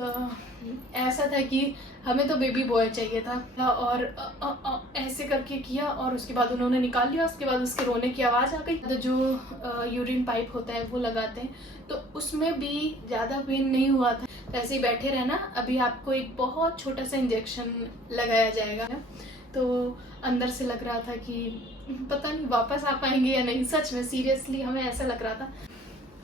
ऐसा था कि हमें तो बेबी बॉय चाहिए था और ऐसे करके किया और उसके बाद उन्होंने निकाल लिया। उसके बाद उसके रोने की आवाज़ आ गई। तो जो यूरिन पाइप होता है वो लगाते हैं, तो उसमें भी ज़्यादा पेन नहीं हुआ था। तो ऐसे ही बैठे रहना, अभी आपको एक बहुत छोटा सा इंजेक्शन लगाया जाएगा। तो अंदर से लग रहा था कि पता नहीं वापस आ पाएंगे या नहीं। सच में सीरियसली हमें ऐसा लग रहा था।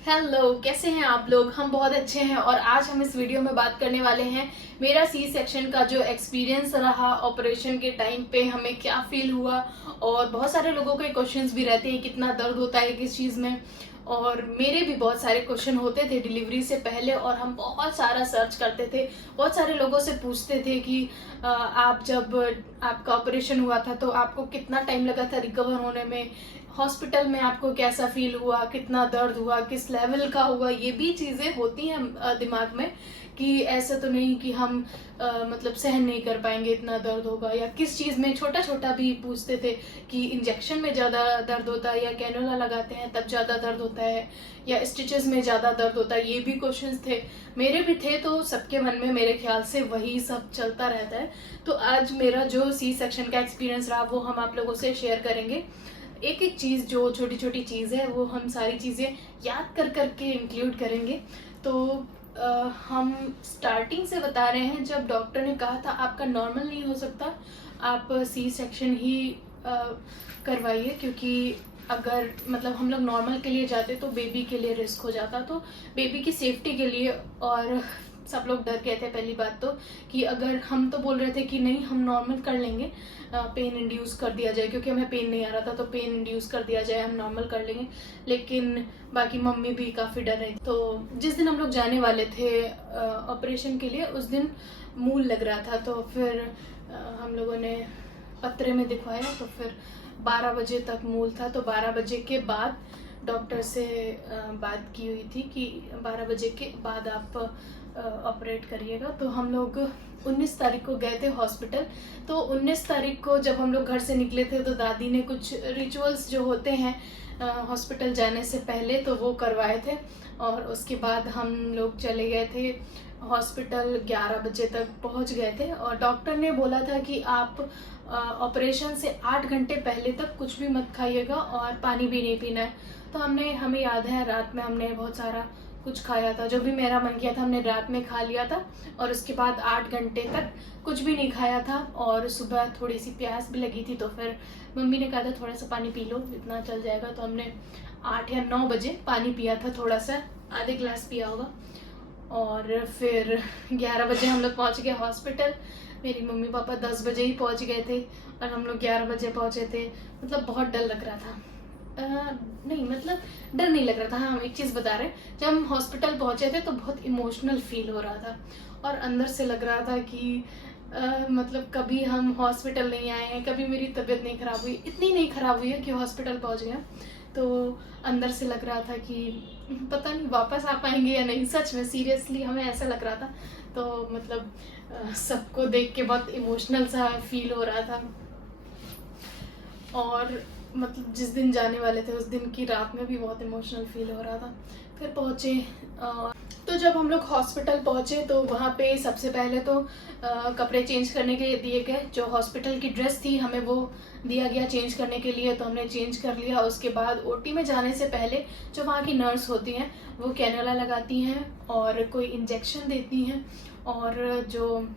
हेलो, कैसे हैं आप लोग? हम बहुत अच्छे हैं और आज हम इस वीडियो में बात करने वाले हैं मेरा सी सेक्शन का जो एक्सपीरियंस रहा ऑपरेशन के टाइम पे, हमें क्या फील हुआ। और बहुत सारे लोगों के क्वेश्चंस भी रहते हैं, कितना दर्द होता है किस चीज़ में। और मेरे भी बहुत सारे क्वेश्चन होते थे डिलीवरी से पहले और हम बहुत सारा सर्च करते थे। बहुत सारे लोगों से पूछते थे कि आप जब आपका ऑपरेशन हुआ था तो आपको कितना टाइम लगा था रिकवर होने में, हॉस्पिटल में आपको कैसा फील हुआ, कितना दर्द हुआ, किस लेवल का हुआ। ये भी चीज़ें होती हैं दिमाग में कि ऐसा तो नहीं कि हम मतलब सहन नहीं कर पाएंगे, इतना दर्द होगा। या किस चीज़ में, छोटा छोटा भी पूछते थे कि इंजेक्शन में ज़्यादा दर्द होता है या कैनुला लगाते हैं तब ज़्यादा दर्द होता है या स्टिचेस में ज़्यादा दर्द होता है। ये भी क्वेश्चंस थे, मेरे भी थे। तो सबके मन में मेरे ख्याल से वही सब चलता रहता है। तो आज मेरा जो सी सेक्शन का एक्सपीरियंस रहा वो हम आप लोगों से शेयर करेंगे। एक एक चीज़, जो छोटी छोटी चीज़ है वो हम सारी चीज़ें याद कर करके इंक्लूड करेंगे। तो हम स्टार्टिंग से बता रहे हैं, जब डॉक्टर ने कहा था आपका नॉर्मल नहीं हो सकता, आप सी सेक्शन ही करवाइए, क्योंकि अगर मतलब हम लोग नॉर्मल के लिए जाते तो बेबी के लिए रिस्क हो जाता। तो बेबी की सेफ्टी के लिए, और सब लोग डर गए थे पहली बात तो, कि अगर हम तो बोल रहे थे कि नहीं हम नॉर्मल कर लेंगे, पेन इंड्यूस कर दिया जाए, क्योंकि हमें पेन नहीं आ रहा था तो पेन इंड्यूस कर दिया जाए, हम नॉर्मल कर लेंगे। लेकिन बाकी मम्मी भी काफ़ी डर रही थी। तो जिस दिन हम लोग जाने वाले थे ऑपरेशन के लिए, उस दिन मूल लग रहा था। तो फिर हम लोगों ने पत्रे में दिखवाया, तो फिर 12 बजे तक मूल था। तो 12 बजे के बाद डॉक्टर से बात की हुई थी कि 12 बजे के बाद आप ऑपरेट करिएगा। तो हम लोग 19 तारीख को गए थे हॉस्पिटल। तो 19 तारीख को जब हम लोग घर से निकले थे तो दादी ने कुछ रिचुअल्स जो होते हैं हॉस्पिटल जाने से पहले, तो वो करवाए थे। और उसके बाद हम लोग चले गए थे हॉस्पिटल। 11 बजे तक पहुंच गए थे और डॉक्टर ने बोला था कि आप ऑपरेशन से 8 घंटे पहले तक कुछ भी मत खाइएगा और पानी भी नहीं पीना है। तो हमें याद है रात में हमने बहुत सारा कुछ खाया था, जो भी मेरा मन किया था हमने रात में खा लिया था। और उसके बाद 8 घंटे तक कुछ भी नहीं खाया था। और सुबह थोड़ी सी प्यास भी लगी थी, तो फिर मम्मी ने कहा था थोड़ा सा पानी पी लो, इतना चल जाएगा। तो हमने 8 या 9 बजे पानी पिया था, थोड़ा सा, आधे गिलास पिया होगा। और फिर 11 बजे हम लोग पहुँच गए हॉस्पिटल। मेरी मम्मी पापा 10 बजे ही पहुँच गए थे और हम लोग 11 बजे पहुँचे थे। मतलब बहुत डर लग रहा था। नहीं, मतलब डर नहीं लग रहा था। हाँ, हम एक चीज़ बता रहे हैं, जब हम हॉस्पिटल पहुँचे थे तो बहुत इमोशनल फील हो रहा था और अंदर से लग रहा था कि मतलब कभी हम हॉस्पिटल नहीं आए हैं, कभी मेरी तबीयत नहीं ख़राब हुई, इतनी नहीं ख़राब हुई है कि हॉस्पिटल पहुँच गया। तो अंदर से लग रहा था कि पता नहीं वापस आ पाएंगे या नहीं। सच में सीरियसली हमें ऐसा लग रहा था। तो मतलब सबको देख के बहुत इमोशनल सा फील हो रहा था। और मतलब जिस दिन जाने वाले थे उस दिन की रात में भी बहुत इमोशनल फील हो रहा था। फिर पहुँचे, तो जब हम लोग हॉस्पिटल पहुँचे तो वहाँ पे सबसे पहले तो कपड़े चेंज करने के लिए दिए गए। जो हॉस्पिटल की ड्रेस थी हमें वो दिया गया चेंज करने के लिए, तो हमने चेंज कर लिया। उसके बाद ओटी में जाने से पहले जो वहाँ की नर्स होती हैं वो कैनुला लगाती हैं और कोई इंजेक्शन देती हैं। और जो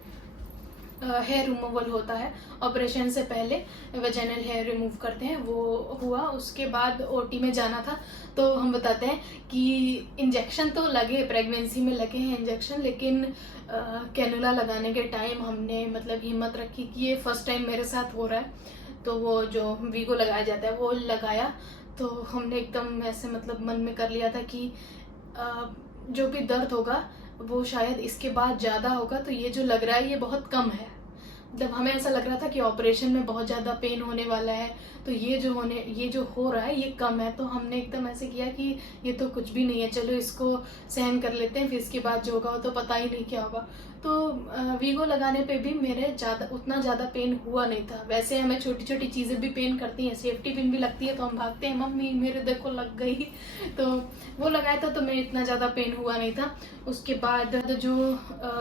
हेयर रिमूवल होता है ऑपरेशन से पहले, वेजाइनल हेयर रिमूव करते हैं, वो हुआ। उसके बाद ओटी में जाना था। तो हम बताते हैं कि इंजेक्शन तो लगे, प्रेगनेंसी में लगे हैं इंजेक्शन, लेकिन कैनुला लगाने के टाइम हमने मतलब हिम्मत रखी कि ये फर्स्ट टाइम मेरे साथ हो रहा है। तो वो जो वीगो लगाया जाता है वो लगाया। तो हमने एकदम ऐसे मतलब मन में कर लिया था कि जो भी दर्द होगा वो शायद इसके बाद ज़्यादा होगा, तो ये जो लग रहा है ये बहुत कम है। मतलब हमें ऐसा लग रहा था कि ऑपरेशन में बहुत ज़्यादा पेन होने वाला है, तो ये जो हो रहा है ये कम है। तो हमने एकदम ऐसे किया कि ये तो कुछ भी नहीं है, चलो इसको सहन कर लेते हैं, फिर इसके बाद जो होगा वो तो पता ही नहीं क्या होगा। तो वीगो लगाने पे भी मेरे उतना ज़्यादा पेन हुआ नहीं था। वैसे हमें छोटी छोटी चीज़ें भी पेन करती हैं, सेफ्टी पिन भी लगती है तो हम भागते हैं, मम्मी मेरे देखो लग गई। तो वो लगाया था तो मेरे इतना ज़्यादा पेन हुआ नहीं था। उसके बाद जो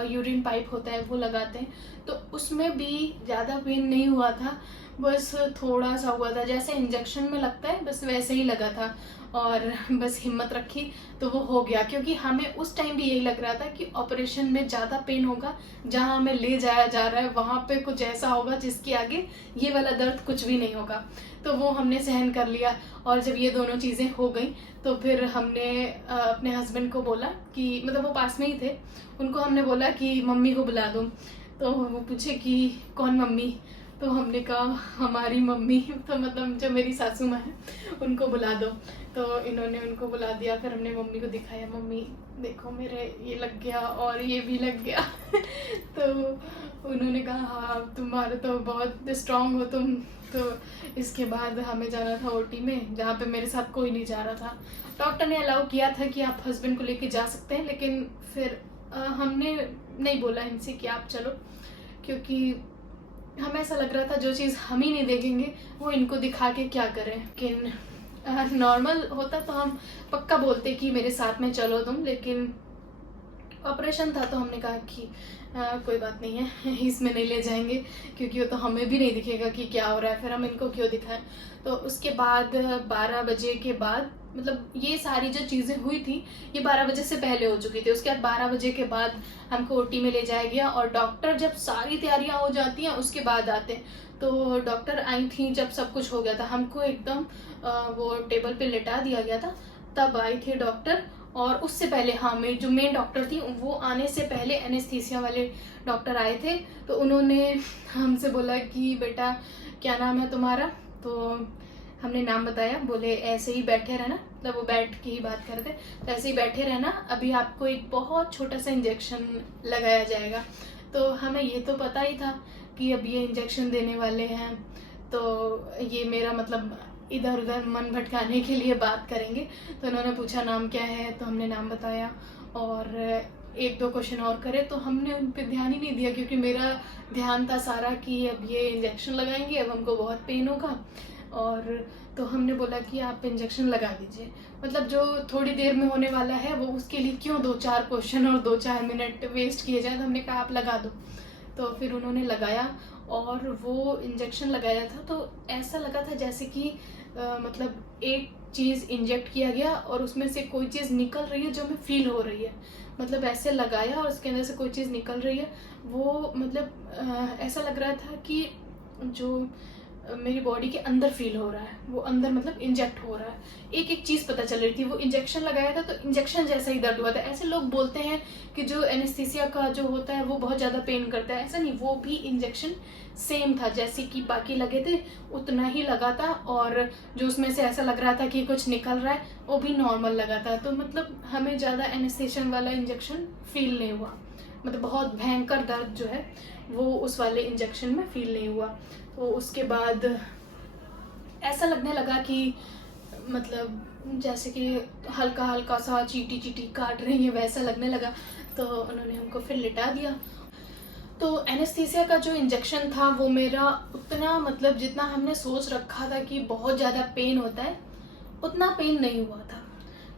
यूरिन पाइप होता है वो लगाते हैं, तो उसमें भी ज़्यादा पेन नहीं हुआ था, बस थोड़ा सा हुआ था, जैसे इंजेक्शन में लगता है बस वैसे ही लगा था। और बस हिम्मत रखी तो वो हो गया, क्योंकि हमें उस टाइम भी यही लग रहा था कि ऑपरेशन में ज़्यादा पेन होगा, जहाँ हमें ले जाया जा रहा है वहाँ पे कुछ ऐसा होगा जिसके आगे ये वाला दर्द कुछ भी नहीं होगा। तो वो हमने सहन कर लिया। और जब ये दोनों चीज़ें हो गई तो फिर हमने अपने हस्बैंड को बोला कि, मतलब वो पास में ही थे, उनको हमने बोला कि मम्मी को बुला दो। तो वो पूछे कि कौन मम्मी, तो हमने कहा हमारी मम्मी, तो मतलब जो मेरी सासू माँ है उनको बुला दो। तो इन्होंने उनको बुला दिया, फिर हमने मम्मी को दिखाया, मम्मी देखो मेरे ये लग गया और ये भी लग गया। तो उन्होंने कहा हाँ तुम्हारे तो बहुत स्ट्रांग हो तुम। तो इसके बाद हमें जाना था ओटी में, जहाँ पे मेरे साथ कोई नहीं जा रहा था। डॉक्टर ने अलाउ किया था कि आप हस्बैंड को लेके जा सकते हैं, लेकिन फिर हमने नहीं बोला इनसे कि आप चलो, क्योंकि हमें ऐसा लग रहा था जो चीज़ हम ही नहीं देखेंगे वो इनको दिखा के क्या करें। लेकिन नॉर्मल होता तो हम पक्का बोलते कि मेरे साथ में चलो तुम, लेकिन ऑपरेशन था तो हमने कहा कि कोई बात नहीं है, इसमें नहीं ले जाएंगे, क्योंकि वो तो हमें भी नहीं दिखेगा कि क्या हो रहा है, फिर हम इनको क्यों दिखाएं। तो उसके बाद 12 बजे के बाद, मतलब ये सारी जो चीज़ें हुई थी ये 12 बजे से पहले हो चुकी थी। उसके बाद 12 बजे के बाद हमको ओटी में ले जाया गया, और डॉक्टर जब सारी तैयारियां हो जाती हैं उसके बाद आते हैं। तो डॉक्टर आई थी जब सब कुछ हो गया था, हमको एकदम वो टेबल पे लिटा दिया गया था, तब आई थी डॉक्टर। और उससे पहले हाँ, मेरी जो मेन डॉक्टर थी वो आने से पहले एनेस्थीसिया वाले डॉक्टर आए थे। तो उन्होंने हमसे बोला कि बेटा क्या नाम है तुम्हारा, तो हमने नाम बताया, बोले ऐसे ही बैठे रहना, मतलब वो बैठ के ही बात करते, तो ऐसे ही बैठे रहना, अभी आपको एक बहुत छोटा सा इंजेक्शन लगाया जाएगा। तो हमें ये तो पता ही था कि अब ये इंजेक्शन देने वाले हैं, तो ये मेरा मतलब इधर उधर मन भटकाने के लिए बात करेंगे। तो उन्होंने पूछा नाम क्या है, तो हमने नाम बताया, और एक दो क्वेश्चन और करे, तो हमने उन पर ध्यान ही नहीं दिया, क्योंकि मेरा ध्यान था सारा कि अब ये इंजेक्शन लगाएंगे, अब हमको बहुत पेन होगा। और तो हमने बोला कि आप इंजेक्शन लगा दीजिए, मतलब जो थोड़ी देर में होने वाला है वो उसके लिए क्यों 2-4 क्वेश्चन और 2-4 मिनट वेस्ट किए जाए। तो हमने कहा आप लगा दो। तो फिर उन्होंने लगाया, और वो इंजेक्शन लगाया था तो ऐसा लगा था जैसे कि मतलब एक चीज़ इंजेक्ट किया गया और उसमें से कोई चीज़ निकल रही है जो हमें फील हो रही है। मतलब ऐसे लगाया और उसके अंदर से कोई चीज़ निकल रही है, वो मतलब ऐसा लग रहा था कि जो मेरी बॉडी के अंदर फील हो रहा है, वो अंदर मतलब इंजेक्ट हो रहा है, एक एक चीज़ पता चल रही थी। वो इंजेक्शन लगाया था तो इंजेक्शन जैसा ही दर्द हुआ था। ऐसे लोग बोलते हैं कि जो एनेस्थीसिया का जो होता है वो बहुत ज़्यादा पेन करता है, ऐसा नहीं, वो भी इंजेक्शन सेम था जैसे कि बाकी लगे थे उतना ही लगा था, और जो उसमें से ऐसा लग रहा था कि कुछ निकल रहा है वो भी नॉर्मल लगा था। तो मतलब हमें ज़्यादा एनेस्थीसिया वाला इंजेक्शन फील नहीं हुआ, मतलब बहुत भयंकर दर्द जो है वो उस वाले इंजेक्शन में फील नहीं हुआ। तो उसके बाद ऐसा लगने लगा कि मतलब जैसे कि हल्का हल्का सा चींटी चींटी काट रही है वैसा लगने लगा। तो उन्होंने हमको फिर लिटा दिया। तो एनेस्थीसिया का जो इंजेक्शन था वो मेरा उतना, मतलब जितना हमने सोच रखा था कि बहुत ज़्यादा पेन होता है उतना पेन नहीं हुआ था।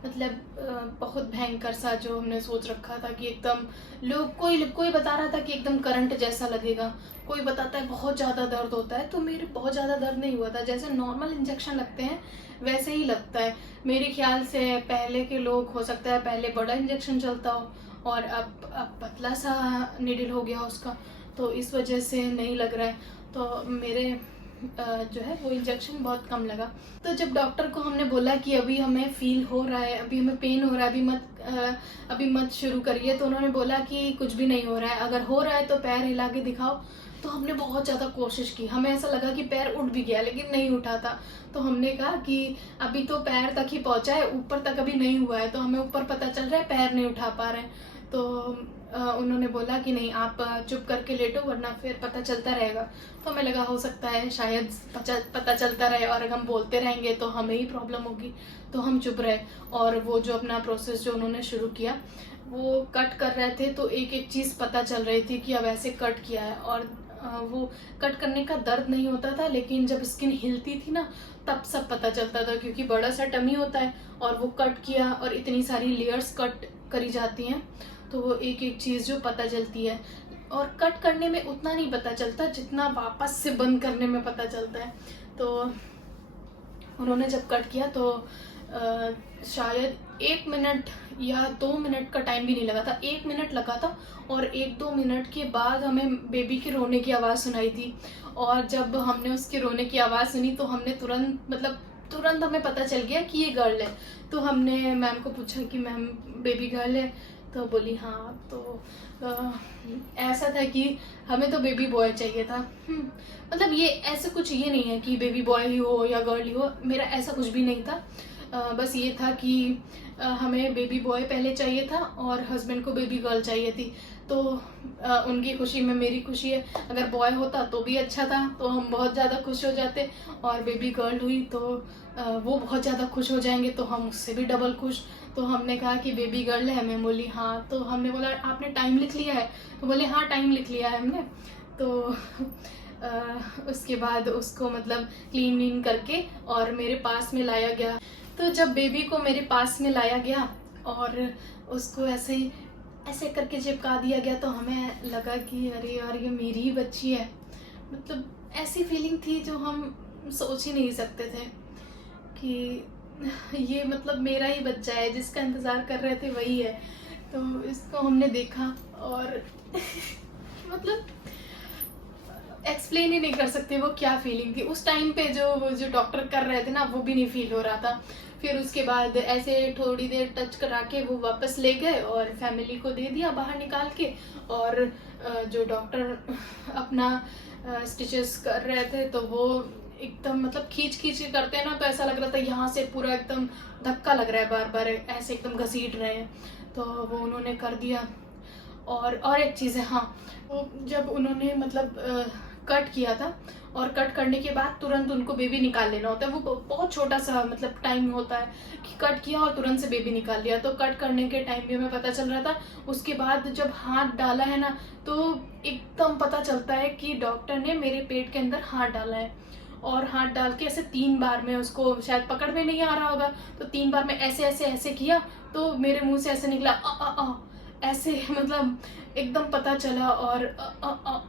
मतलब बहुत भयंकर सा जो हमने सोच रखा था कि एकदम, लोग कोई बता रहा था कि एकदम करंट जैसा लगेगा, कोई बताता है बहुत ज़्यादा दर्द होता है, तो मेरे बहुत ज़्यादा दर्द नहीं हुआ था, जैसे नॉर्मल इंजेक्शन लगते हैं वैसे ही लगता है। मेरे ख्याल से पहले के लोग, हो सकता है पहले बड़ा इंजेक्शन चलता हो और अब पतला सा निडल हो गया उसका, तो इस वजह से नहीं लग रहा है। तो मेरे जो है वो इंजेक्शन बहुत कम लगा। तो जब डॉक्टर को हमने बोला कि अभी हमें फील हो रहा है, अभी हमें पेन हो रहा है, अभी मत शुरू करिए, तो उन्होंने बोला कि कुछ भी नहीं हो रहा है, अगर हो रहा है तो पैर हिला के दिखाओ। तो हमने बहुत ज़्यादा कोशिश की, हमें ऐसा लगा कि पैर उठ भी गया लेकिन नहीं उठा था। तो हमने कहा कि अभी तो पैर तक ही पहुँचा है, ऊपर तक अभी नहीं हुआ है, तो हमें ऊपर पता चल रहा है, पैर नहीं उठा पा रहे हैं। तो उन्होंने बोला कि नहीं आप चुप करके लेटो वरना फिर पता चलता रहेगा। तो हमें लगा हो सकता है शायद पता चलता रहे और अगर हम बोलते रहेंगे तो हमें ही प्रॉब्लम होगी, तो हम चुप रहे। और वो जो अपना प्रोसेस जो उन्होंने शुरू किया वो कट कर रहे थे तो एक एक चीज़ पता चल रही थी कि अब ऐसे कट किया है। और वो कट करने का दर्द नहीं होता था, लेकिन जब स्किन हिलती थी ना तब सब पता चलता था, क्योंकि बड़ा सा टमी होता है और वो कट किया और इतनी सारी लेयर्स कट करी जाती हैं तो वो एक एक चीज़ जो पता चलती है। और कट करने में उतना नहीं पता चलता जितना वापस से बंद करने में पता चलता है। तो उन्होंने जब कट किया तो शायद 1 मिनट या 2 मिनट का टाइम भी नहीं लगा था, 1 मिनट लगा था। और 1-2 मिनट के बाद हमें बेबी के रोने की आवाज़ सुनाई थी। और जब हमने उसके रोने की आवाज़ सुनी तो हमने तुरंत हमें पता चल गया कि ये गर्ल है। तो हमने मैम को पूछा कि मैम बेबी गर्ल है, तो बोली हाँ। तो ऐसा था कि हमें तो बेबी बॉय चाहिए था। मतलब ये ऐसे कुछ ये नहीं है कि बेबी बॉय ही हो या गर्ल ही हो, मेरा ऐसा कुछ भी नहीं था। बस ये था कि हमें बेबी बॉय पहले चाहिए था और हस्बैंड को बेबी गर्ल चाहिए थी। तो उनकी खुशी में मेरी खुशी है। अगर बॉय होता तो भी अच्छा था, तो हम बहुत ज़्यादा खुश हो जाते। और बेबी गर्ल हुई तो वो बहुत ज़्यादा खुश हो जाएंगे, तो हम उससे भी डबल खुश। तो हमने कहा कि बेबी गर्ल है, मैं बोली हाँ। तो हमने बोला आपने टाइम लिख लिया है? तो बोले हाँ टाइम लिख लिया है हमने। तो उसके बाद उसको मतलब क्लीन करके और मेरे पास में लाया गया। तो जब बेबी को मेरे पास में लाया गया और उसको ऐसे करके चिपका दिया गया तो हमें लगा कि अरे यार ये मेरी ही बच्ची है। मतलब ऐसी फीलिंग थी जो हम सोच ही नहीं सकते थे कि ये मतलब मेरा ही बच्चा है, जिसका इंतज़ार कर रहे थे वही है। तो इसको हमने देखा और मतलब एक्सप्लेन ही नहीं कर सकते वो क्या फीलिंग थी उस टाइम पे। जो डॉक्टर कर रहे थे ना वो भी नहीं फील हो रहा था। फिर उसके बाद ऐसे थोड़ी देर टच करा के वो वापस ले गए और फैमिली को दे दिया बाहर निकाल के। और जो डॉक्टर अपना स्टिचेस कर रहे थे तो वो एकदम मतलब खींच के करते हैं ना, तो ऐसा लग रहा था यहाँ से पूरा एकदम धक्का लग रहा है, बार बार ऐसे एकदम घसीट रहे हैं। तो वो उन्होंने कर दिया। और एक चीज़ है, हाँ, वो जब उन्होंने मतलब कट किया था और कट करने के बाद तुरंत उनको बेबी निकाल लेना होता है। वो बहुत छोटा सा मतलब टाइम होता है कि कट किया और तुरंत से बेबी निकाल लिया। तो कट करने के टाइम भी हमें पता चल रहा था। उसके बाद जब हाथ डाला है ना तो एकदम पता चलता है कि डॉक्टर ने मेरे पेट के अंदर हाथ डाला है। और हाथ डाल के ऐसे 3 बार में, उसको शायद पकड़ में नहीं आ रहा होगा तो 3 बार में ऐसे किया तो मेरे मुंह से ऐसे निकला ऐसे मतलब एकदम पता चला। और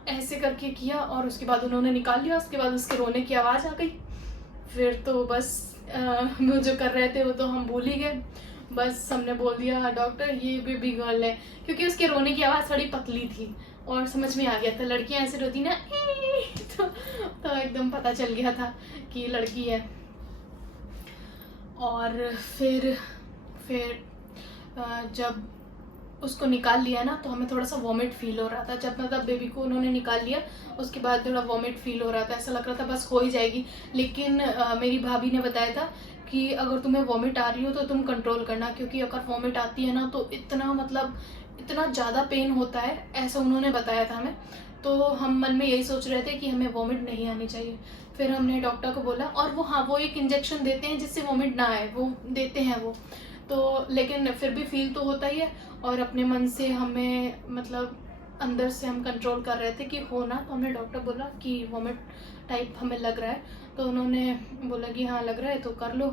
ऐसे करके किया और उसके बाद उन्होंने निकाल लिया। उसके बाद उसके रोने की आवाज़ आ गई। फिर तो बस वो जो कर रहे थे वो तो हम भूल ही गए। बस हमने बोल दिया डॉक्टर ये बेबी गर्ल है, क्योंकि उसके रोने की आवाज़ थोड़ी पतली थी और समझ में आ गया था। लड़कियां ऐसे रोती ना तो एकदम पता चल गया था कि लड़की है। और फिर जब उसको निकाल लिया ना तो हमें थोड़ा सा वॉमिट फील हो रहा था। जब मतलब बेबी को उन्होंने निकाल लिया उसके बाद थोड़ा वॉमिट फील हो रहा था, ऐसा लग रहा था बस हो ही जाएगी। लेकिन मेरी भाभी ने बताया था कि अगर तुम्हें वॉमिट आ रही हो तो तुम कंट्रोल करना, क्योंकि अगर वॉमिट आती है ना तो इतना ज़्यादा पेन होता है, ऐसा उन्होंने बताया था हमें। तो हम मन में यही सोच रहे थे कि हमें वॉमिट नहीं आनी चाहिए। फिर हमने डॉक्टर को बोला और वो एक इंजेक्शन देते हैं जिससे वॉमिट ना आए, वो देते हैं वो तो। लेकिन फिर भी फील तो होता ही है। और अपने मन से हमें मतलब अंदर से हम कंट्रोल कर रहे थे कि हो ना। तो हमने डॉक्टर बोला कि वॉमिट टाइप हमें लग रहा है, तो उन्होंने बोला कि हाँ लग रहा है तो कर लो।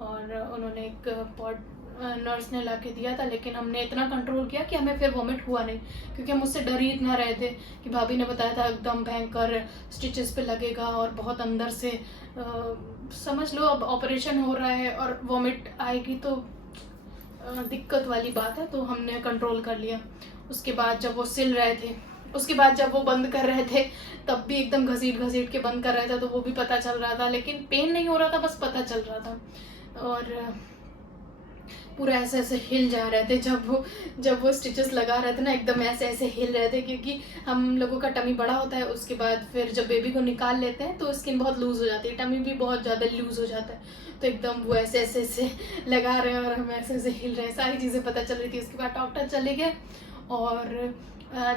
और उन्होंने एक पॉट नर्स ने ला के दिया था, लेकिन हमने इतना कंट्रोल किया कि हमें फिर वॉमिट हुआ नहीं, क्योंकि हम उससे डर ही इतना रहे थे कि भाभी ने बताया था एकदम भयंकर स्टिचेस पे लगेगा और बहुत अंदर से समझ लो अब ऑपरेशन हो रहा है और वॉमिट आएगी तो दिक्कत वाली बात है। तो हमने कंट्रोल कर लिया। उसके बाद जब वो सिल रहे थे, उसके बाद जब वो बंद कर रहे थे तब भी एकदम घसीट के बंद कर रहे थे, तो वो भी पता चल रहा था, लेकिन पेन नहीं हो रहा था, बस पता चल रहा था। और पूरा ऐसे हिल जा रहे थे जब वो स्टिचेस लगा रहे थे ना, एकदम ऐसे हिल रहे थे, क्योंकि हम लोगों का टमी बड़ा होता है। उसके बाद फिर जब बेबी को निकाल लेते हैं तो स्किन बहुत लूज़ हो जाती है, टमी भी बहुत ज़्यादा लूज़ हो जाता है। तो एकदम वो ऐसे लगा रहे हैं और हम ऐसे हिल रहे हैं, सारी चीज़ें पता चल रही थी। उसके बाद डॉक्टर चले गए और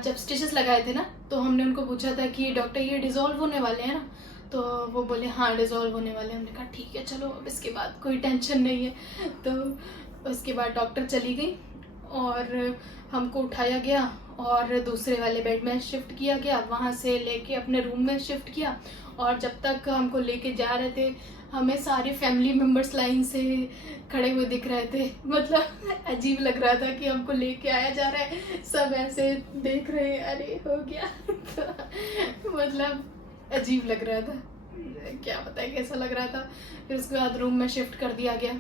जब स्टिचेस लगाए थे ना तो हमने उनको पूछा था कि डॉक्टर ये डिज़ोल्व होने वाले हैं ना, तो वो बोले हाँ डिज़ोल्व होने वाले हैं। हमने कहा ठीक है चलो, अब इसके बाद कोई टेंशन नहीं है। तो उसके बाद डॉक्टर चली गई और हमको उठाया गया और दूसरे वाले बेड में शिफ्ट किया गया, वहाँ से लेके अपने रूम में शिफ्ट किया। और जब तक हमको लेके जा रहे थे हमें सारे फैमिली मेम्बर्स लाइन से खड़े हुए दिख रहे थे, मतलब अजीब लग रहा था कि हमको लेके आया जा रहा है, सब ऐसे देख रहे हैं अरे हो गया। तो मतलब अजीब लग रहा था, क्या पता है कैसा लग रहा था। फिर उसके बाद रूम में शिफ्ट कर दिया गया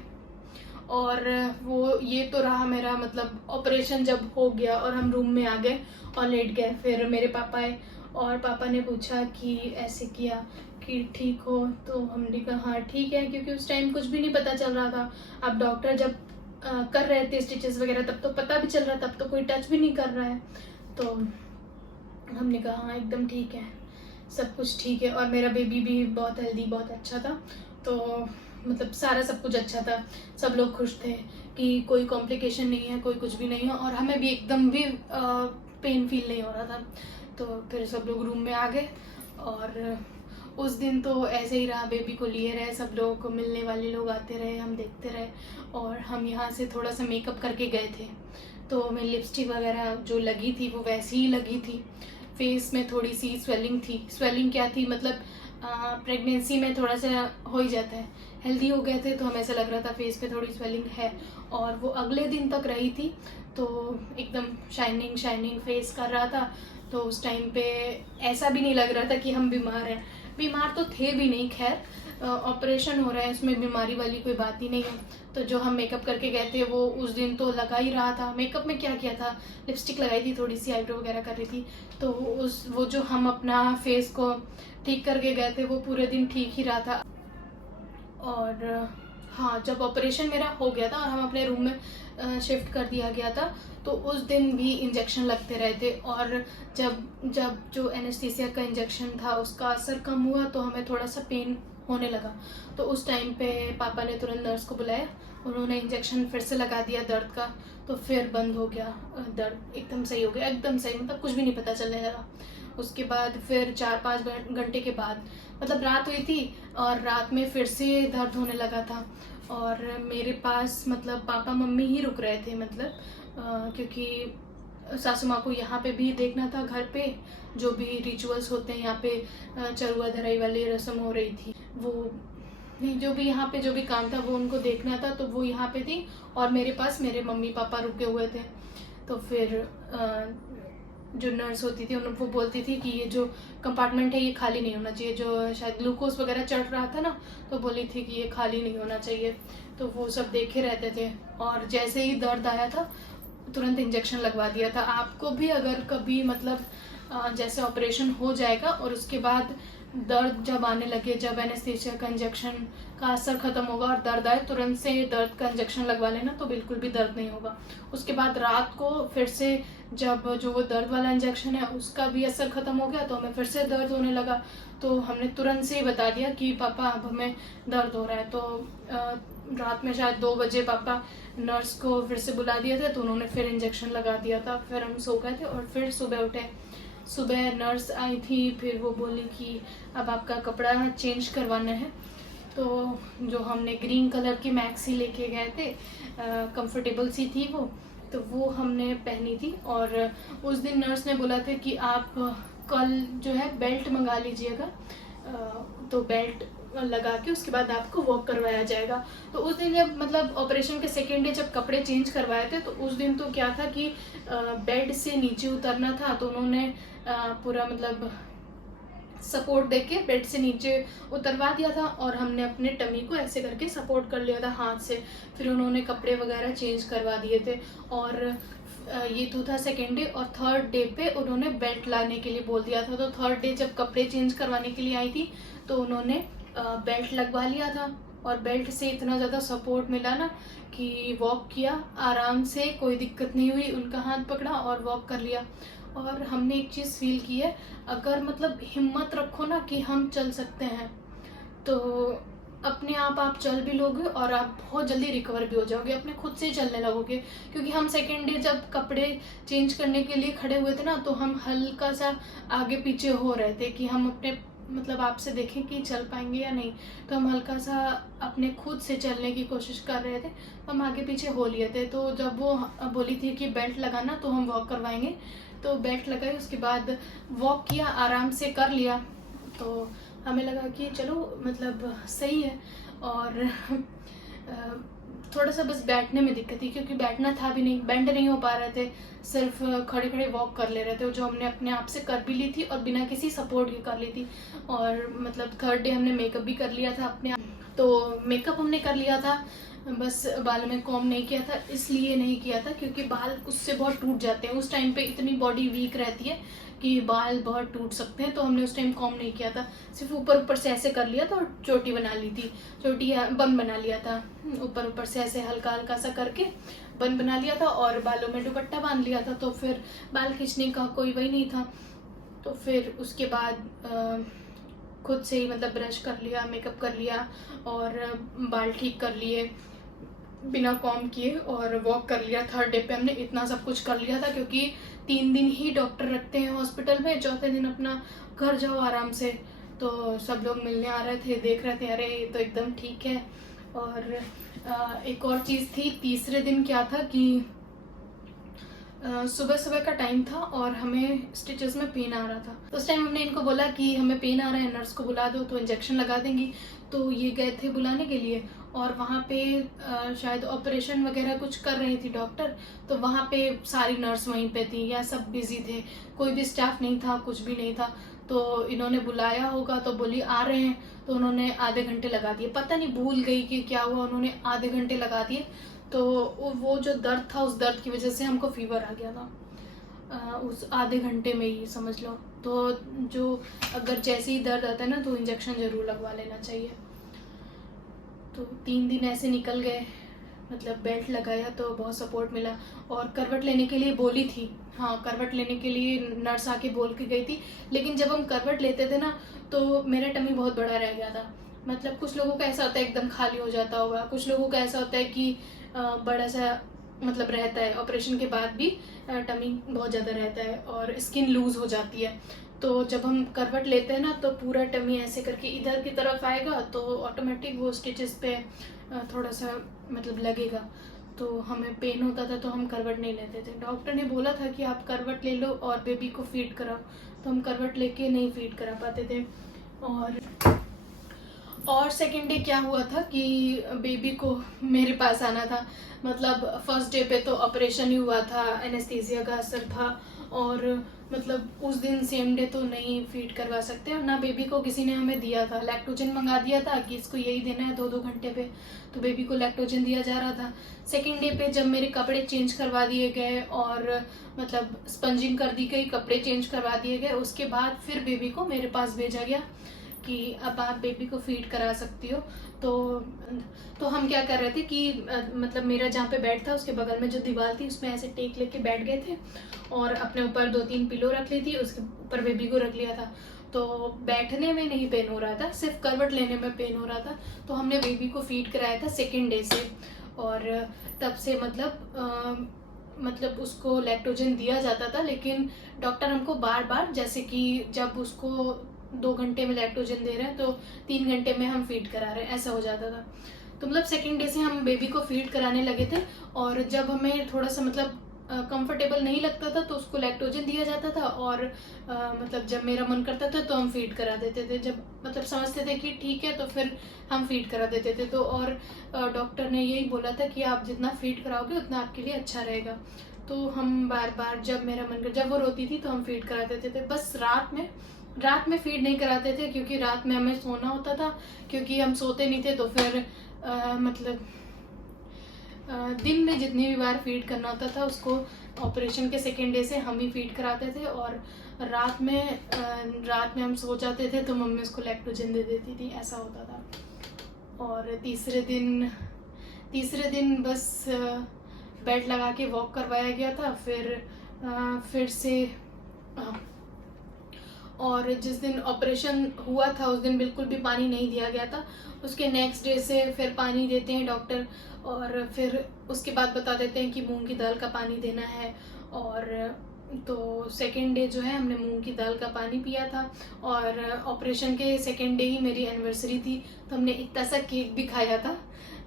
और वो ये तो रहा मेरा मतलब ऑपरेशन जब हो गया और हम रूम में आ गए और लेट गए। फिर मेरे पापा आए और पापा ने पूछा कि ऐसे किया कि ठीक हो, तो हमने कहा हाँ ठीक है, क्योंकि उस टाइम कुछ भी नहीं पता चल रहा था। अब डॉक्टर जब कर रहे थे स्टिचेस वगैरह तब तो पता भी चल रहा, तब तो कोई टच भी नहीं कर रहा है। तो हमने कहा हाँ एकदम ठीक है, सब कुछ ठीक है। और मेरा बेबी भी बहुत हेल्दी, बहुत अच्छा था, तो मतलब सारा सब कुछ अच्छा था। सब लोग खुश थे कि कोई कॉम्प्लिकेशन नहीं है, कोई कुछ भी नहीं है, और हमें भी एकदम भी पेन फील नहीं हो रहा था। तो फिर सब लोग रूम में आ गए और उस दिन तो ऐसे ही रहा, बेबी को लिए रहे, सब लोगों को मिलने वाले लोग आते रहे, हम देखते रहे। और हम यहाँ से थोड़ा सा मेकअप करके गए थे, तो मेरी लिपस्टिक वगैरह जो लगी थी वो वैसी ही लगी थी। फेस में थोड़ी सी स्वेलिंग थी। स्वेलिंग क्या थी, मतलब प्रेगनेंसी में थोड़ा सा हो ही जाता है। हेल्दी हो गए थे तो हमें ऐसा लग रहा था फेस पे थोड़ी स्वेलिंग है, और वो अगले दिन तक रही थी, तो एकदम शाइनिंग शाइनिंग फेस कर रहा था। तो उस टाइम पे ऐसा भी नहीं लग रहा था कि हम बीमार हैं। बीमार तो थे भी नहीं, खैर ऑपरेशन हो रहा है, उसमें बीमारी वाली कोई बात ही नहीं है। तो जो हम मेकअप करके गए थे वो उस दिन तो लगा ही रहा था। मेकअप में क्या किया था, लिपस्टिक लगाई थी, थोड़ी सी आईब्रो वगैरह कर रही थी, तो वो जो हम अपना फेस को ठीक करके गए थे वो पूरे दिन ठीक ही रहा था। और हाँ, जब ऑपरेशन मेरा हो गया था और हम अपने रूम में शिफ्ट कर दिया गया था, तो उस दिन भी इंजेक्शन लगते रहे थे। और जब जब जो एनेस्थीसिया का इंजेक्शन था उसका असर कम हुआ तो हमें थोड़ा सा पेन होने लगा। तो उस टाइम पे पापा ने तुरंत नर्स को बुलाया, उन्होंने इंजेक्शन फिर से लगा दिया दर्द का, तो फिर बंद हो गया दर्द, एकदम सही हो गया, एकदम सही, मतलब कुछ भी नहीं पता चलने लगा। उसके बाद फिर 4-5 घंटे के बाद, मतलब रात हुई थी और रात में फिर से दर्द होने लगा था। और मेरे पास मतलब पापा मम्मी ही रुक रहे थे, मतलब क्योंकि सासू माँ को यहाँ पे भी देखना था, घर पे जो भी रिचुअल्स होते हैं यहाँ पे, चरुआ धराई वाली रस्म हो रही थी, वो जो भी यहाँ पे जो भी काम था वो उनको देखना था, तो वो यहाँ पे थी। और मेरे पास मेरे मम्मी पापा रुके हुए थे। तो फिर जो नर्स होती थी वो बोलती थी कि ये जो कंपार्टमेंट है ये खाली नहीं होना चाहिए, जो शायद ग्लूकोज वगैरह चढ़ रहा था ना, तो बोली थी कि ये खाली नहीं होना चाहिए। तो वो सब देखे रहते थे और जैसे ही दर्द आया था तुरंत इंजेक्शन लगवा दिया था। आपको भी अगर कभी मतलब जैसे ऑपरेशन हो जाएगा और उसके बाद दर्द जब आने लगे, जब एनेस्थीसिया का इंजेक्शन का असर खत्म होगा और दर्द आए, तुरंत से दर्द का इंजेक्शन लगवा लेना, तो बिल्कुल भी दर्द नहीं होगा। उसके बाद रात को फिर से जब जो वो दर्द वाला इंजेक्शन है उसका भी असर खत्म हो गया तो हमें फिर से दर्द होने लगा। तो हमने तुरंत से ही बता दिया कि पापा अब हमें दर्द हो रहा है। तो रात में शायद 2 बजे पापा नर्स को फिर से बुला दिया था, तो उन्होंने फिर इंजेक्शन लगा दिया था। फिर हम सो गए थे और फिर सुबह उठे। सुबह नर्स आई थी, फिर वो बोली कि अब आपका कपड़ा चेंज करवाना है। तो जो हमने ग्रीन कलर की मैक्सी लेके गए थे, कंफर्टेबल सी थी वो हमने पहनी थी। और उस दिन नर्स ने बोला था कि आप कल जो है बेल्ट मंगा लीजिएगा, तो बेल्ट लगा के उसके बाद आपको वॉक करवाया जाएगा। तो उस दिन जब मतलब ऑपरेशन के सेकेंड डे जब कपड़े चेंज करवाए थे, तो उस दिन तो क्या था कि बेड से नीचे उतरना था, तो उन्होंने पूरा मतलब सपोर्ट देके बेड से नीचे उतरवा दिया था और हमने अपने टमी को ऐसे करके सपोर्ट कर लिया था हाथ से। फिर उन्होंने कपड़े वगैरह चेंज करवा दिए थे। और ये तो था सेकेंड डे, और थर्ड डे पे उन्होंने बेल्ट लाने के लिए बोल दिया था। तो थर्ड डे जब कपड़े चेंज करवाने के लिए आई थी तो उन्होंने बेल्ट लगवा लिया था, और बेल्ट से इतना ज़्यादा सपोर्ट मिला ना कि वॉक किया आराम से, कोई दिक्कत नहीं हुई। उनका हाथ पकड़ा और वॉक कर लिया। और हमने एक चीज़ फील की है, अगर मतलब हिम्मत रखो ना कि हम चल सकते हैं, तो अपने आप चल भी लोगे और आप बहुत जल्दी रिकवर भी हो जाओगे, अपने खुद से ही चलने लगोगे। क्योंकि हम सेकेंड डे जब कपड़े चेंज करने के लिए खड़े हुए थे ना, तो हम हल्का सा आगे पीछे हो रहे थे कि हम अपने मतलब आपसे देखें कि चल पाएंगे या नहीं। तो हम हल्का सा अपने खुद से चलने की कोशिश कर रहे थे, हम आगे पीछे हो लिए थे। तो जब वो बोली थी कि बेल्ट लगाना, तो हम वॉक करवाएंगे, तो बेल्ट लगाई, उसके बाद वॉक किया, आराम से कर लिया। तो हमें लगा कि चलो मतलब सही है। और थोड़ा सा बस बैठने में दिक्कत थी, क्योंकि बैठना था भी नहीं, बेंड नहीं हो पा रहे थे, सिर्फ खड़े खड़े वॉक कर ले रहे थे, जो हमने अपने आप से कर भी ली थी और बिना किसी सपोर्ट के कर ली थी। और मतलब थर्ड डे हमने मेकअप भी कर लिया था अपने आप। तो मेकअप हमने कर लिया था, बस बाल में कॉम नहीं किया था। इसलिए नहीं किया था क्योंकि बाल उससे बहुत टूट जाते हैं, उस टाइम पे इतनी बॉडी वीक रहती है कि बाल बहुत टूट सकते हैं। तो हमने उस टाइम कॉम नहीं किया था, सिर्फ ऊपर ऊपर से ऐसे कर लिया था और चोटी बना ली थी, चोटी बन बना लिया था, ऊपर ऊपर से ऐसे हल्का हल्का सा करके बन बना लिया था और बालों में दुपट्टा बांध लिया था। तो फिर बाल खींचने का कोई वही नहीं था। तो फिर उसके बाद खुद से ही मतलब ब्रश कर लिया, मेकअप कर लिया और बाल ठीक कर लिए बिना कॉम किए और वॉक कर लिया। थर्ड डे पे हमने इतना सब कुछ कर लिया था, क्योंकि 3 दिन ही डॉक्टर रखते हैं हॉस्पिटल में, चौथे दिन अपना घर जाओ आराम से। तो सब लोग मिलने आ रहे थे, देख रहे थे, अरे ये तो एकदम ठीक है। और एक और चीज़ थी, तीसरे दिन क्या था कि सुबह सुबह का टाइम था और हमें स्टिचेस में पेन आ रहा था। तो उस टाइम हमने इनको बोला कि हमें पेन आ रहा है, नर्स को बुला दो तो इंजेक्शन लगा देंगी। तो ये गए थे बुलाने के लिए और वहाँ पे शायद ऑपरेशन वगैरह कुछ कर रही थी डॉक्टर। तो वहाँ पे सारी नर्स वहीं पे थी या सब बिजी थे, कोई भी स्टाफ नहीं था, कुछ भी नहीं था। तो इन्होंने बुलाया होगा तो बोली आ रहे हैं, तो उन्होंने आधे घंटे लगा दिए, पता नहीं भूल गई कि क्या हुआ, उन्होंने आधे घंटे लगा दिए। तो वो जो दर्द था, उस दर्द की वजह से हमको फीवर आ गया था उस आधे घंटे में ही, समझ लो। तो जो अगर जैसे ही दर्द आता है ना, तो इंजेक्शन ज़रूर लगवा लेना चाहिए। तो 3 दिन ऐसे निकल गए, मतलब बेल्ट लगाया तो बहुत सपोर्ट मिला। और करवट लेने के लिए बोली थी, हाँ करवट लेने के लिए नर्स आके बोल के गई थी। लेकिन जब हम करवट लेते थे ना, तो मेरा टमी बहुत बड़ा रह गया था। मतलब कुछ लोगों का ऐसा होता है एकदम खाली हो जाता होगा, कुछ लोगों का ऐसा होता है कि बड़ा सा मतलब रहता है, ऑपरेशन के बाद भी टमी बहुत ज़्यादा रहता है और स्किन लूज़ हो जाती है। तो जब हम करवट लेते हैं ना, तो पूरा टमी ऐसे करके इधर की तरफ आएगा, तो ऑटोमेटिक वो स्टिचेस पे थोड़ा सा मतलब लगेगा। तो हमें पेन होता था तो हम करवट नहीं लेते थे। डॉक्टर ने बोला था कि आप करवट ले लो और बेबी को फीड कराओ, तो हम करवट लेके नहीं फीड करा पाते थे। और सेकेंड डे क्या हुआ था कि बेबी को मेरे पास आना था। मतलब फर्स्ट डे पे तो ऑपरेशन ही हुआ था, एनेस्थीसिया का असर था, और मतलब उस दिन सेम डे तो नहीं फीड करवा सकते, और ना बेबी को किसी ने हमें दिया था। लैक्टोजन मंगा दिया था कि इसको यही देना है 2-2 घंटे पे, तो बेबी को लैक्टोजन दिया जा रहा था। सेकेंड डे पे जब मेरे कपड़े चेंज करवा दिए गए और मतलब स्पंजिंग कर दी गई, कपड़े चेंज करवा दिए गए, उसके बाद फिर बेबी को मेरे पास भेजा गया कि अब आप बेबी को फीड करा सकती हो। तो हम क्या कर रहे थे कि मतलब मेरा जहाँ पे बेड था उसके बगल में जो दीवार थी, उसमें ऐसे टेक लेके बैठ गए थे और अपने ऊपर 2-3 पिलो रख ली थी, उसके ऊपर बेबी को रख लिया था। तो बैठने में नहीं पेन हो रहा था, सिर्फ करवट लेने में पेन हो रहा था। तो हमने बेबी को फीड कराया था सेकेंड डे से, और तब से मतलब उसको लैक्टोजन दिया जाता था। लेकिन डॉक्टर हमको बार बार, जैसे कि जब उसको 2 घंटे में लैक्टोजन दे रहे हैं तो 3 घंटे में हम फीड करा रहे हैं, ऐसा हो जाता था। तो मतलब सेकेंड डे से हम बेबी को फीड कराने लगे थे, और जब हमें थोड़ा सा मतलब कंफर्टेबल नहीं लगता था तो उसको लैक्टोजन दिया जाता था, और मतलब जब मेरा मन करता था तो हम फीड करा देते थे। जब मतलब समझते थे कि ठीक है तो फिर हम फीड करा देते थे। तो और डॉक्टर ने यही बोला था कि आप जितना फीड कराओगे उतना आपके लिए अच्छा रहेगा। तो हम बार बार जब मेरा मन कर, जब वो रोती थी तो हम फीड करा देते थे। बस रात में फीड नहीं कराते थे, क्योंकि रात में हमें सोना होता था, क्योंकि हम सोते नहीं थे। तो फिर दिन में जितनी भी बार फीड करना होता था उसको ऑपरेशन के सेकेंड डे से हम ही फीड कराते थे, और रात में हम सो जाते थे तो मम्मी उसको लैक्टोजन दे देती थी, ऐसा होता था। और तीसरे दिन बस बेड लगा के वॉक करवाया गया था, फिर से और जिस दिन ऑपरेशन हुआ था उस दिन बिल्कुल भी पानी नहीं दिया गया था। उसके नेक्स्ट डे से फिर पानी देते हैं डॉक्टर, और फिर उसके बाद बता देते हैं कि मूंग की दाल का पानी देना है। और तो सेकेंड डे जो है हमने मूंग की दाल का पानी पिया था। और ऑपरेशन के सेकेंड डे ही मेरी एनिवर्सरी थी, तो हमने इतना सा केक भी खाया था।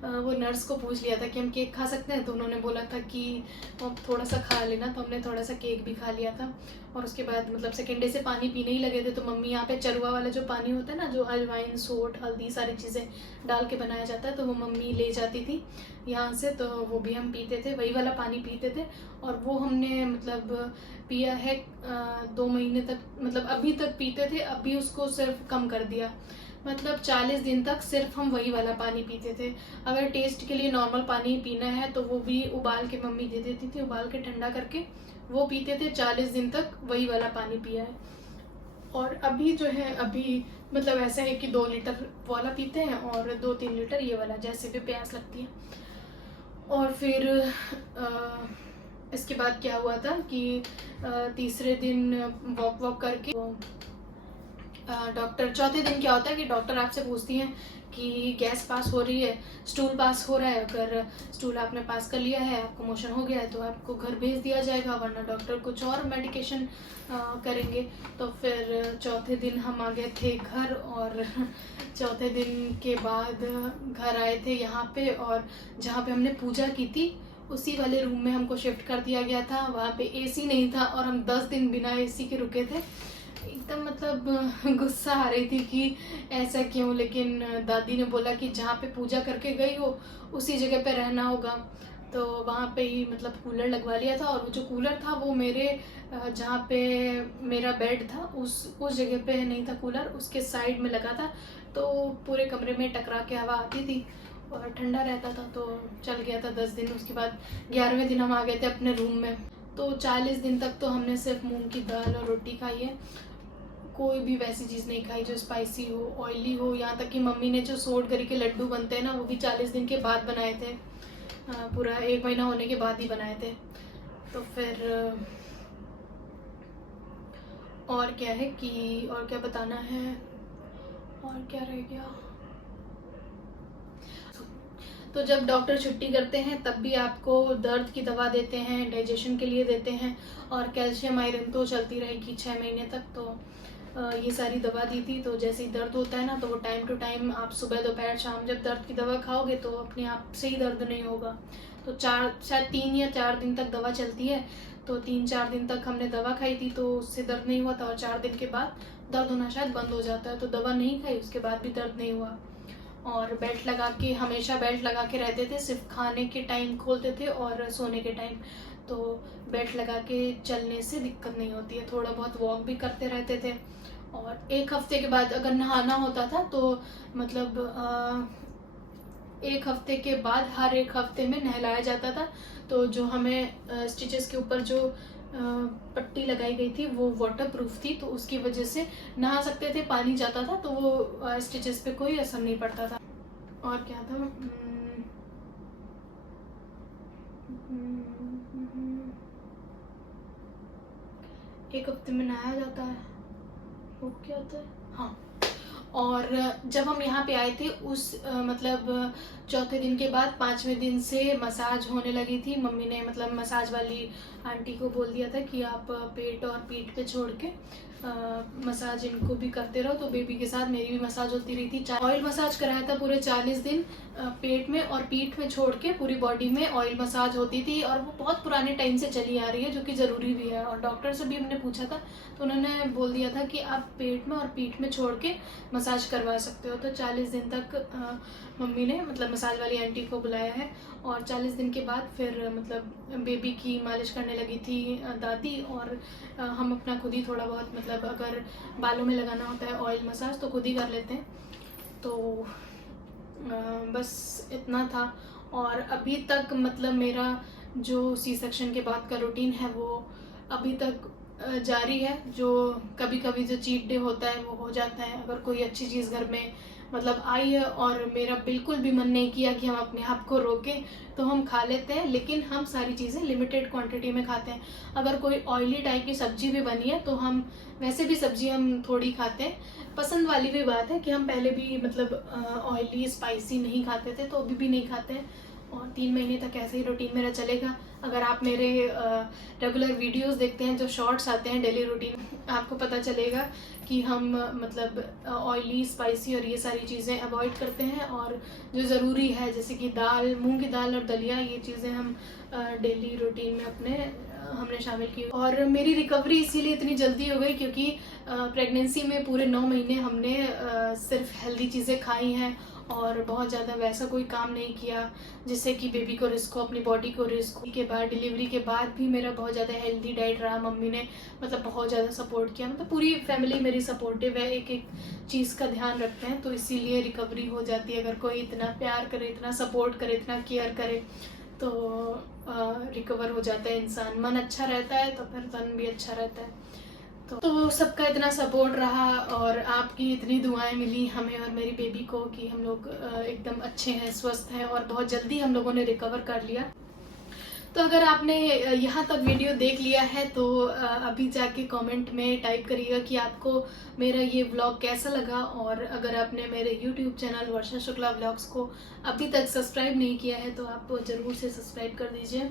वो नर्स को पूछ लिया था कि हम केक खा सकते हैं, तो उन्होंने बोला था कि आप थोड़ा सा खा लेना, तो हमने थोड़ा सा केक भी खा लिया था। और उसके बाद मतलब सेकेंड डे से पानी पीने ही लगे थे, तो मम्मी यहाँ पे चरुआ वाला जो पानी होता है ना, जो अजवाइन, सोट, हल्दी सारी चीज़ें डाल के बनाया जाता है, तो वो मम्मी ले जाती थी यहाँ से, तो वो भी हम पीते थे, वही वाला पानी पीते थे। और वो हमने मतलब पिया है 2 महीने तक, मतलब अभी तक पीते थे, अभी उसको सिर्फ कम कर दिया। मतलब 40 दिन तक सिर्फ हम वही वाला पानी पीते थे। अगर टेस्ट के लिए नॉर्मल पानी पीना है तो वो भी उबाल के मम्मी दे देती थी, उबाल के ठंडा करके वो पीते थे। 40 दिन तक वही वाला पानी पिया है। और अभी जो है, अभी मतलब ऐसा है कि 2 लीटर वाला पीते हैं और 2-3 लीटर ये वाला, जैसे भी प्यास लगती है। और फिर इसके बाद क्या हुआ था कि तीसरे दिन वॉक करके डॉक्टर, चौथे दिन क्या होता है कि डॉक्टर आपसे पूछती हैं कि गैस पास हो रही है, स्टूल पास हो रहा है। अगर स्टूल आपने पास कर लिया है, आपको मोशन हो गया है, तो आपको घर भेज दिया जाएगा, वरना डॉक्टर कुछ और मेडिकेशन करेंगे। तो फिर चौथे दिन हम आ गए थे घर, और चौथे दिन के बाद घर आए थे यहाँ पे, और जहाँ पे हमने पूजा की थी उसी वाले रूम में हमको शिफ्ट कर दिया गया था। वहाँ पे एसी नहीं था और हम 10 दिन बिना एसी के रुके थे। एकदम मतलब गुस्सा आ रही थी कि ऐसा क्यों, लेकिन दादी ने बोला कि जहाँ पे पूजा करके गई हो उसी जगह पे रहना होगा। तो वहाँ पे ही मतलब कूलर लगवा लिया था, और वो जो कूलर था वो मेरे जहाँ पे मेरा बेड था उस जगह पे नहीं था कूलर, उसके साइड में लगा था, तो पूरे कमरे में टकरा के हवा आती थी और ठंडा रहता था, तो चल गया था 10 दिन। उसके बाद 11वें दिन हम आ गए थे अपने रूम में। तो 40 दिन तक तो हमने सिर्फ मूंग की दाल और रोटी खाई है, कोई भी वैसी चीज़ नहीं खाई जो स्पाइसी हो, ऑयली हो। यहाँ तक कि मम्मी ने जो सोट गरी के लड्डू बनते हैं ना, वो भी 40 दिन के बाद बनाए थे, पूरा 1 महीना होने के बाद ही बनाए थे। तो फिर और क्या है कि, और क्या बताना है, और क्या रह गया। तो जब डॉक्टर छुट्टी करते हैं तब भी आपको दर्द की दवा देते हैं, डाइजेशन के लिए देते हैं, और कैल्शियम आयरन तो चलती रहेगी 6 महीने तक। तो ये सारी दवा दी थी। तो जैसे ही दर्द होता है ना, तो वो टाइम टू टाइम आप सुबह दोपहर शाम जब दर्द की दवा खाओगे तो अपने आप से ही दर्द नहीं होगा। तो शायद 3 या 4 दिन तक दवा चलती है। तो 3-4 दिन तक हमने दवा खाई थी तो उससे दर्द नहीं हुआ था, और 4 दिन के बाद दर्द होना शायद बंद हो जाता है। तो दवा नहीं खाई, उसके बाद भी दर्द नहीं हुआ। और बेल्ट लगा के, हमेशा बेल्ट लगा के रहते थे, सिर्फ खाने के टाइम खोलते थे और सोने के टाइम। तो बेल्ट लगा के चलने से दिक्कत नहीं होती है, थोड़ा बहुत वॉक भी करते रहते थे। और 1 हफ्ते के बाद अगर नहाना होता था तो मतलब 1 हफ्ते के बाद हर 1 हफ्ते में नहलाया जाता था। तो जो हमें स्टिचेस के ऊपर जो पट्टी लगाई गई थी वो वाटर प्रूफ थी, तो उसकी वजह से नहा सकते थे, पानी जाता था तो वो स्टिचेस पे कोई असर नहीं पड़ता था। और क्या था, 1 हफ्ते में नहाया जाता है, वो क्या होता है, हाँ। और जब हम यहाँ पे आए थे उस मतलब चौथे दिन के बाद 5वें दिन से मसाज होने लगी थी। मम्मी ने मतलब मसाज वाली आंटी को बोल दिया था कि आप पेट और पीठ पे छोड़ के मसाज इनको भी करते रहो। तो बेबी के साथ मेरी भी मसाज होती रही थी। ऑयल मसाज कराया था पूरे 40 दिन, पेट में और पीठ में छोड़ के पूरी बॉडी में ऑयल मसाज होती थी। और वो बहुत पुराने टाइम से चली आ रही है, जो कि ज़रूरी भी है। और डॉक्टर से भी हमने पूछा था तो उन्होंने बोल दिया था कि आप पेट में और पीठ में छोड़ के मसाज करवा सकते हो। तो 40 दिन तक मम्मी ने मतलब मसाज वाली आंटी को बुलाया है। और 40 दिन के बाद फिर मतलब बेबी की मालिश करने लगी थी दादी। और हम अपना खुद ही थोड़ा बहुत मतलब अगर बालों में लगाना होता है ऑयल मसाज तो खुद ही कर लेते हैं। तो बस इतना था। और अभी तक मतलब मेरा जो सी सेक्शन के बाद का रूटीन है वो अभी तक जारी है। जो कभी कभी जो चीट डे होता है वो हो जाता है, अगर कोई अच्छी चीज़ घर में मतलब आई है और मेरा बिल्कुल भी मन नहीं किया कि हम अपने आप को रोकें, तो हम खा लेते हैं, लेकिन हम सारी चीज़ें लिमिटेड क्वांटिटी में खाते हैं। अगर कोई ऑयली टाइप की सब्जी भी बनी है तो हम वैसे भी सब्जी हम थोड़ी खाते हैं। पसंद वाली भी बात है कि हम पहले भी मतलब ऑयली स्पाइसी नहीं खाते थे, तो अभी भी नहीं खाते हैं और 3 महीने तक ऐसे ही रूटीन मेरा चलेगा। अगर आप मेरे रेगुलर वीडियोस देखते हैं, जो शॉर्ट्स आते हैं डेली रूटीन, आपको पता चलेगा कि हम मतलब ऑयली स्पाइसी और ये सारी चीज़ें अवॉइड करते हैं, और जो ज़रूरी है जैसे कि दाल, मूंग की दाल और दलिया, ये चीज़ें हम डेली रूटीन में अपने हमने शामिल की। और मेरी रिकवरी इसीलिए इतनी जल्दी हो गई क्योंकि प्रेगनेंसी में पूरे 9 महीने हमने सिर्फ हेल्दी चीज़ें खाई हैं और बहुत ज़्यादा वैसा कोई काम नहीं किया जिससे कि बेबी को रिस्क हो, अपनी बॉडी को रिस्क हो। के बाद डिलीवरी के बाद भी मेरा बहुत ज़्यादा हेल्दी डाइट रहा। मम्मी ने मतलब बहुत ज़्यादा सपोर्ट किया, मतलब पूरी फैमिली मेरी सपोर्टिव है, एक एक चीज़ का ध्यान रखते हैं, तो इसीलिए रिकवरी हो जाती है। अगर कोई इतना प्यार करे, इतना सपोर्ट करे, इतना केयर करे, तो रिकवर हो जाता है इंसान। मन अच्छा रहता है तो फिर तन भी अच्छा रहता है। तो सबका इतना सपोर्ट रहा और आपकी इतनी दुआएं मिली हमें और मेरी बेबी को कि हम लोग एकदम अच्छे हैं, स्वस्थ हैं और बहुत जल्दी हम लोगों ने रिकवर कर लिया। तो अगर आपने यहाँ तक वीडियो देख लिया है तो अभी जाके कमेंट में टाइप करिएगा कि आपको मेरा ये व्लॉग कैसा लगा, और अगर आपने मेरे यूट्यूब चैनल वर्षा शुक्ला व्लॉग्स को अभी तक सब्सक्राइब नहीं किया है तो आप ज़रूर से सब्सक्राइब कर दीजिए।